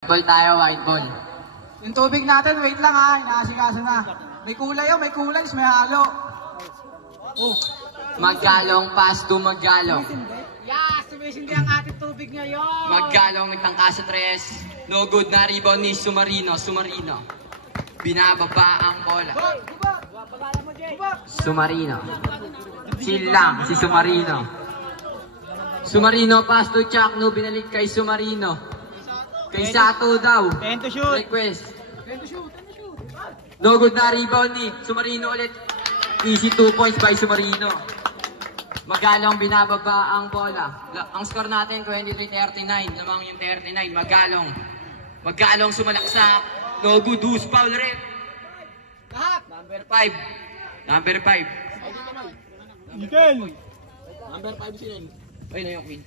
Ball tayo, white ball. Yung tubig natin, wait lang ha, inaasikaso na. May kulay oh, may kulay, may halo. Oh. Maggalong, pass to Maggalong. Yes, sumisindi ang ating tubig ngayon. Maggalong, nagtangka sa tres. No good na rebound ni Sumarino. Binababa ang bola. Sumarino. Chill lang si Sumarino. Sumarino, pass to Chakno. Binalik kay Sumarino. Kay Sato daw. Request. No good na rebound ni Sumarino ulit. Easy 2 points by Sumarino. Maggalong binababa ang bola. Ang score natin 23-39. Lamang yung 39. Maggalong sumalaksak. No good. Who's foul rin? Number 5. Miguel! Number 5 sila. Ay na yung Queen.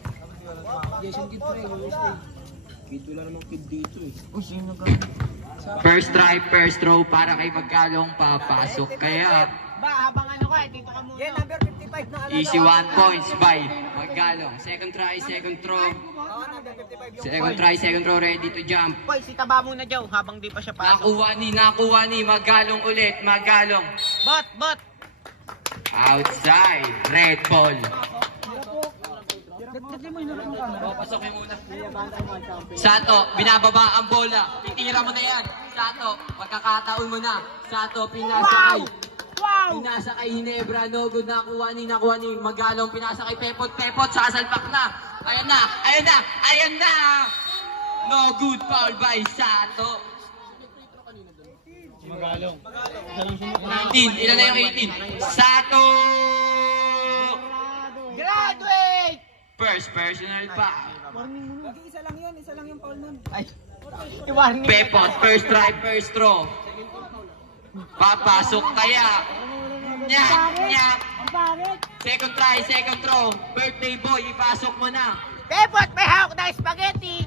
Jason Kidd pre, Kid wala namang kid dito eh. First try, first throw para kay Maggalong. Papasok kaya. Habang ano ko dito ka muna. Yeah, number 55 na alala. Easy 1 points by Maggalong. Second try, second throw. Second try, second throw, ready to jump. Boy, si Taba muna Joe habang di pa siya pasok. Nakuha ni Maggalong ulit. Maggalong. Bot. Outside. Red ball. Pasok yung una. Sato, binababa ang bola. Titira mo na yan. Sato, pagkakataon mo na. Sato, pinasakay. Pinasa kay Hinebra, no good, nakuha ni Maggalong, pinasa kay Pepot, sasalpak na. Ayan na. No good, foul by Sato. Maggalong. 19, ilan na yung 18? Sato! Graduate! First personal foul. Isa lang yung foul nun. Pepot, first try, first throw. Papasok kaya. Nyak. Second try, second throw. Birthday boy, ipasok mo na. Pepot, may hawak na spaghetti!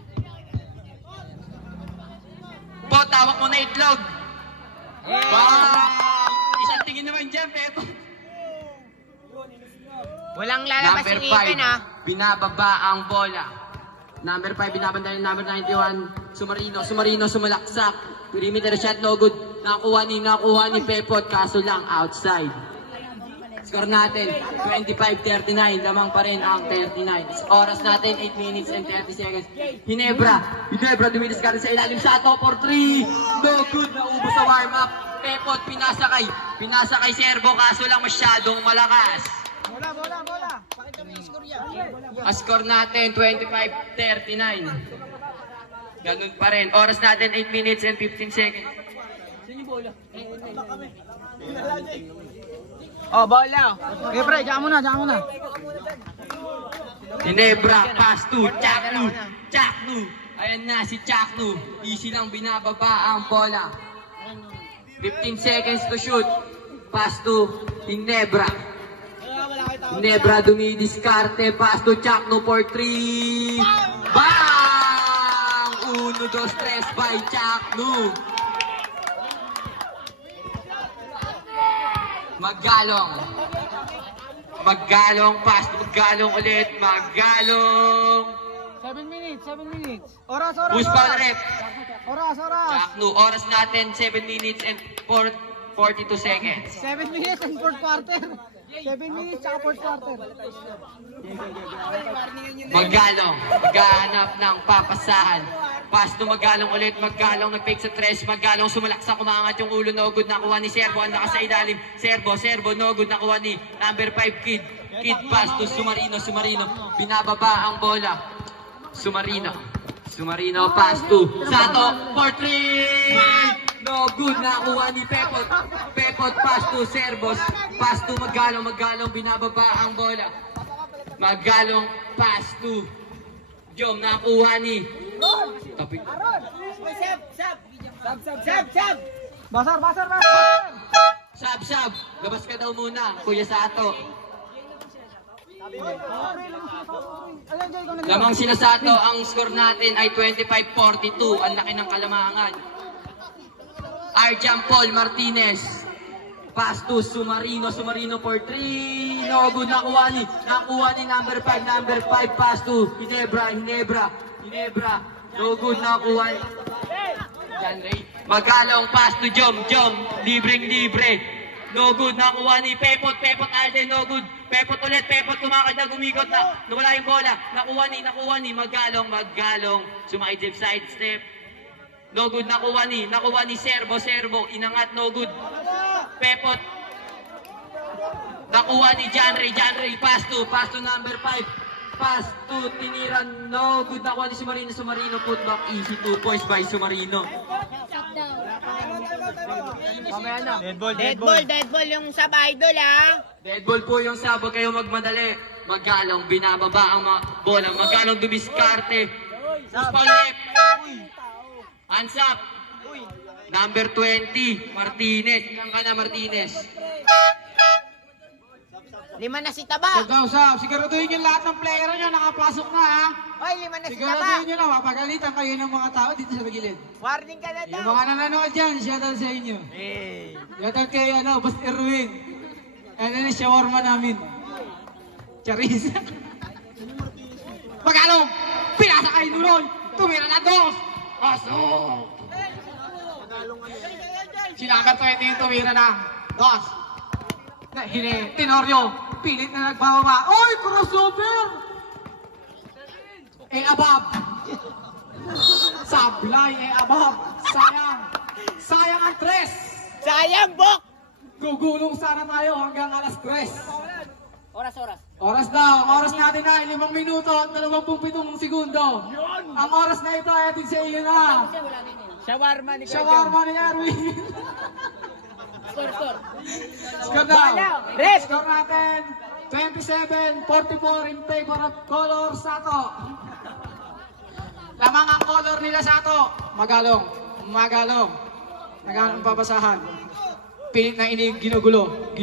Pot, tawak mo na itlog. Bang! Isang tingin naman dyan, Pepot. Walang lalabas Number si Ethan 5, binababa ang bola. Number 5, binabanda yung number 91. Sumarino, sumalaksak. Perimeter shot, no good. Nakuha ni Pepot, kaso lang outside. Score natin, 25-39. Lamang pa rin ang 39. Oras natin, 8 minutes and 30 seconds. Hinebra, dumidiskarte sa ilalim. Sato for 3. No good, naubos sa warm-up. Pepot, pinasa kay Serbo, kaso lang masyadong malakas. Bola. Pakita mo yung score yan. Ang score natin, 25-39. Ganun pa rin. Oras natin, 8 minutes and 15 seconds. Saan yung bola? Oh, bola. Okay, pre, diyan mo na. Hinebra, pass to Chaknu. Ayan na si Chaknu. Easy lang binababa ang bola. 15 seconds to shoot. Pass to Hinebra. Hinebra dumidiskarte. Pass to Chaknu for 3. Bang! 1, 2, 3 by Chaknu. Maggalong, pass to Maggalong ulit. 7 minutes. Oras. Push ball rep. Oras. Chaknu, oras natin 7 minutes and 42 seconds. 7 minutes and 4 quarter. 7 minutes at 4 quarter. Maggalong, maghanap ng papasahan. Pass to Maggalong ulit. Maggalong nag-fake sa tres. Maggalong sumalaksak, umangat yung ulo. No good, nakuha ni Serbo. Ang lakas sa ilalim. Serbo, no good, nakuha ni number 5 Kid. Kid pass to Sumarino. Binababa ang bola. Sumarino pass to Sato for 3. No good, nakuha ni Pepot pass to Serbos. Pass to Maggalong binababa ang bola. Maggalong pass to Jom, nakuha ni Topic. Sab. Basar. Sab. Labas ka daw muna, Kuya Sato. Lamang sila Sato, ang score natin ay 25-42. Ang laki ng kalamangan. Arjan Paul Martinez. Pass to Sumarino for 3. No good, nakuha ni number 5 pass to Hinebra. No good, nakuha. John Ray. Magalong pass to Jom. Libreng-libre. No good, nakuha ni Pepot Alden, no good. Pepot ulit, Pepot kumakagdag, umikot na. Nawala yung bola. Nakuha ni. Magalong. Sumakit zip side step. No good, nakuha ni Servo. Inangat, no good. Pepot. Nakuha ni John Ray. Pass to number 5. Pass to tiniran, no good, nakuha ni Sumarino, put back, easy 2 points by Sumarino. Mamaya na. Dead ball yung sub idol ha. Dead ball po yung sabo, kayo magmadali. Magalong, binababa ang bola. Magalong dumiskarte. Push pa ulit. Hands up. Number 20, Martinez. Ilan ka na, Martinez? 5 na si Taba. Siguraduhin yung lahat ng player nyo, nakapasok na ha. Oy, 5 na si Taba. Siguraduhin nyo na, mapagalitan kayo ng mga tao dito sa gilid. Warning ka na Yung daw. mga nanonood dyan, shoutout sa inyo. Shoutout kay Boss Erwin. Ano yung shawarma namin? Charis. Magalong! Pinasa kay Nunoy! Tumira na 2! Pasok! Si number 20 yung tumira na 2. Tenorio, pilit na nagbababa. Oy, crossover! Above. Sablay, above. Sayang ang 3. Sayang, Bok. Gugulong sana tayo hanggang alas 3. Oras. Oras natin ay 5 minuto at 27 segundo. Ang oras na ito ay atin sa iyo na. Shawarma ni Erwin. Score daw. Rest. Score natin 27-44 in favor of Color Sato. Lamang ang color nila Sato. Magalong. Naganong babasahan. Pilit na ginugulo.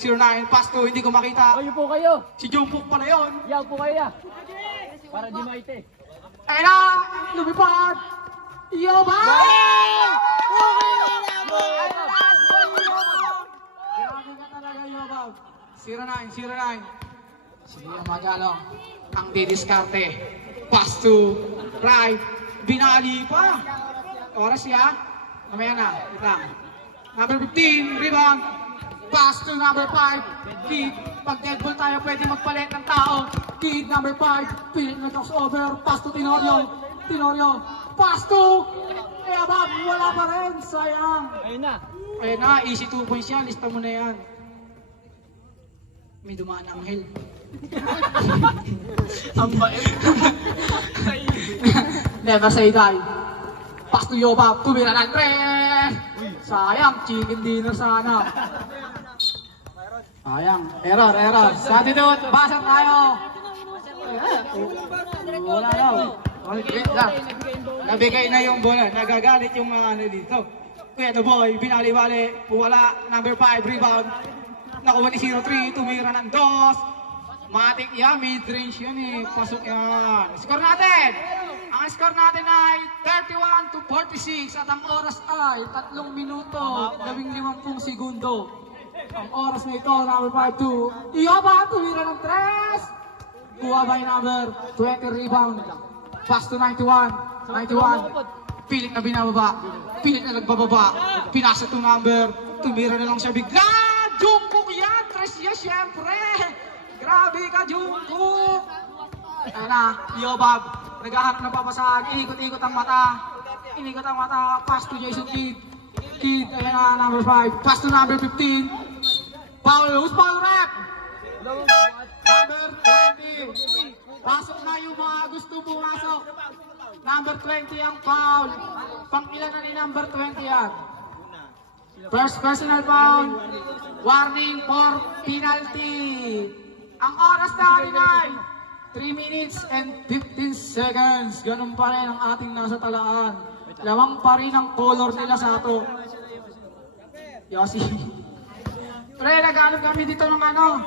09, pass to, hindi ko makita. Kayo po kayo. Si Jumpok pala yun. Yaw po kayo. Para di maite. Ayun na, lumipad. Yoba! Grabe ka talaga, Yoba. 09. Sige, Magalong. Ang didiskarte. Pass to right. Binali pa. Oras siya. Mamaya na. Wait lang. Number 15, rebound. Pass to number 5. Kid, pag dead ball tayo, pwede magpalit ng tao. Kid, number 5. Pilit na crossover. Pass to Tenorio. Pass to above. Wala pa rin. Sayang. Ayun na. Ayun na, easy 2 points yan. Lista mo na yan. May dumaan ang hell. Ang bait. Never say die. Pass to Yoba. Tumira ng 3. Sayang. Chicken dinner sana. Sayang. Error. Sa attitude. Basa tayo. Wala daw. Nabigay na yung bola. Nagagalit yung mga ano dito. Kuya the boy. Binali-bali. Wala. Number 5. Rebound. Nakuha ni 03. Tumira ng 2. Matik yan. Mid-range yan eh. Pasok yan. Score natin. Ang score natin ay 31-46. At ang oras ay 3 minuto. 15 segundo. Ang oras na ito. Number 5-2. Iyoba. Tumira ng 3. Kuha by number 20 rebound. Pass to 91. Pilit na binababa. Pilit na nagbababa. Pinasa to number. Tumira na lang siya bigla. Jungkook yan. 3 yan syempre. Grabe ka Jungkook. Ayan na. Yobab. Naghahanap ng papasahan. Inikot-ikot ang mata. Pass to Jason Kidd. Ayan na. Number 5. Pass to number 15. Foul. Who's foul rep? Number 20. Pasok na yung mga gusto pumasok. Number 20 ang foul. Pang-ilan na ni number 20 yan? First personal foul. Warning for penalty. Ang oras natin ay 3 minutes and 15 seconds. Ganun pa rin ang ating nasa talaan. Lamang pa rin ang color nila sa ato. Yossi. Pre, nag-alog kami dito ng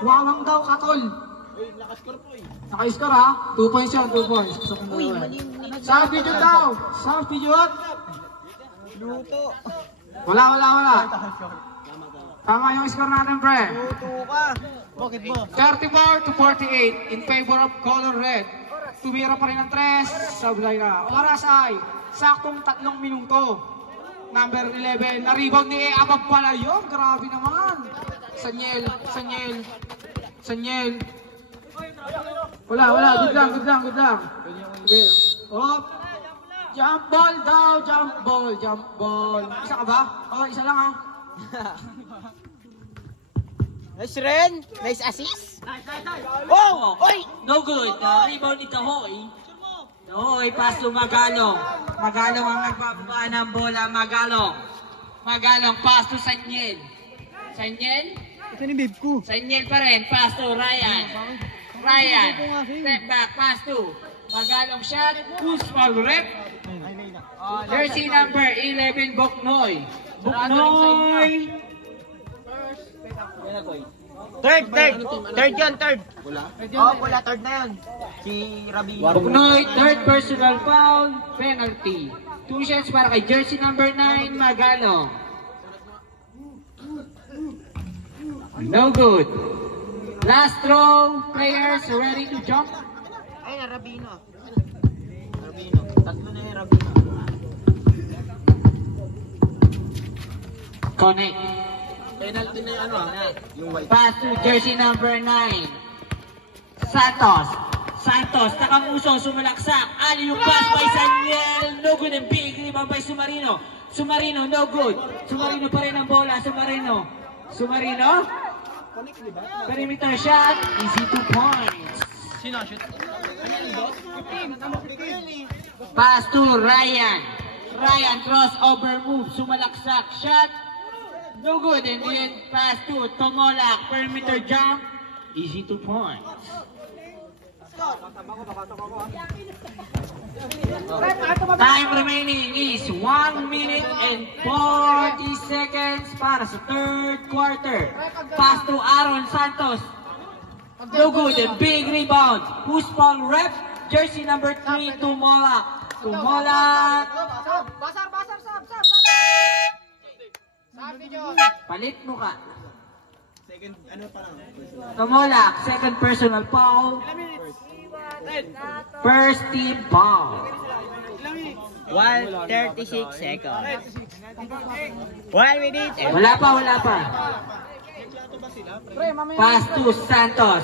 wawang daw katol. Naka-score ha? 2 points yan, 2 points. Substitute daw. Substitute. Luto. Wala. Tama yung score natin, pre. Luto ka. Bakit ba? 34-48 in favor of color red. Tumira pa rin ang 3. Sablay na. Oras ay saktong 3 minuto. Number 11. Na-rebound ni Abab pala yun. Grabe naman. Sanyel. Wala. Good lang. Okay. Oh. Jump ball daw. Jump ball. Isa ka ba? Oh, isa lang ha. Nice Ren. Nice assist. Oh! Oy! No good. Rebound ni Tahoy. Tahoy, pass to Magalong. Magalong ang nagbababa ng bola. Magalong, pass to Sanyel. Ito ni babe ko. Sanyel pa rin, pass to Ryan. Step back, pass to Magalong shot. Who's foul rep? Jersey number 11, Boknoy. Third yun. Wala. Oh, wala, third na yun. Si Rabino. Boknoy, third personal foul, penalty. 2 shots para kay jersey number 9, Magalong. No good. Last throw, players ready to jump. Ay, Rabino. Tatlo na yung Rabino. Connect. Penalty na yung yung white. Pass to jersey number 9. Santos, nakamuso, sumalaksak. Ali yung pass by Sanyel. No good and big rebound by Sumarino. No good. Sumarino pa rin ang bola. Sumarino. Perimeter shot. Easy 2 points. Sino shoot? Pass to Ryan. Crossover move. Sumalaksak. Shot. No good. And then pass to Tomolak. Perimeter jump. Easy 2 points. Time remaining is 1 minute and 40 seconds para sa third quarter. Pass to Aaron Santos. No good and big rebound. Who's foul rep? Jersey number 3, Tomolak. Palit mo ka. Second, pa lang? Tomolak, second personal foul. First team foul. 1:36 seconds. 1 minute and Wala pa. Pass to Santos.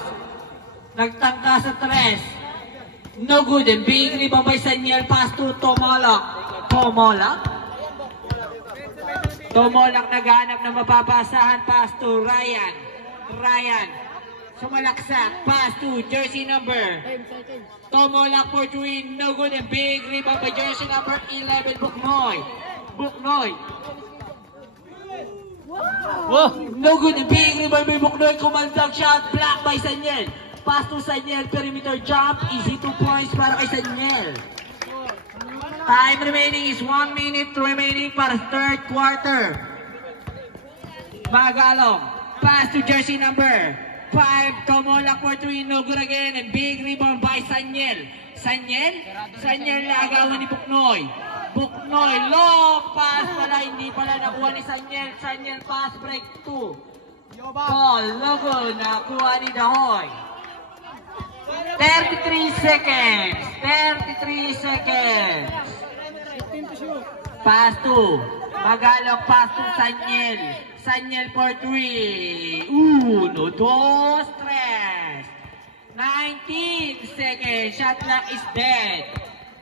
Nagtangka sa 3. No good and big rebound by Sanyel. Pass to Tomolak naghanap na mapapasahan. Pass to Ryan. Sumalaksak. Pass to jersey number. Tomolak for 3. No good and big rebound by jersey number 11, Buknoy. No good and big rebound by Buknoy. Kumaldag shot. Block by Sanyel. Pass to Sanyel. Perimeter jump. Easy 2 points para kay Sanyel. Time remaining is 1 minute remaining para third quarter. Magalong. Pass to jersey number 5. Tomolak for 3. No good again. And big rebound by Sanyel. Sanyel na agawan ni Buknoy. Long pass pala. Hindi pala nakuha ni Sanyel. Sanyel pass break 2. Ball. No good. Nakuha ni Dahoy. 33 seconds. Pass to Magalong. Pass to Sanyel for 3. 1, 2, 3. 19 seconds. Shot clock is dead.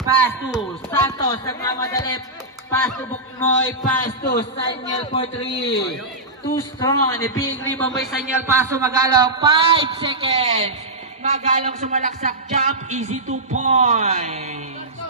Pass to Santos. Nagmamadali. Pass to Buknoy. Pass to Sanyel for 3. Too strong. The big rebound by Sanyel. Pass to Magalong. 5 seconds. Magalong sumalaksak. Jump. Easy 2 points.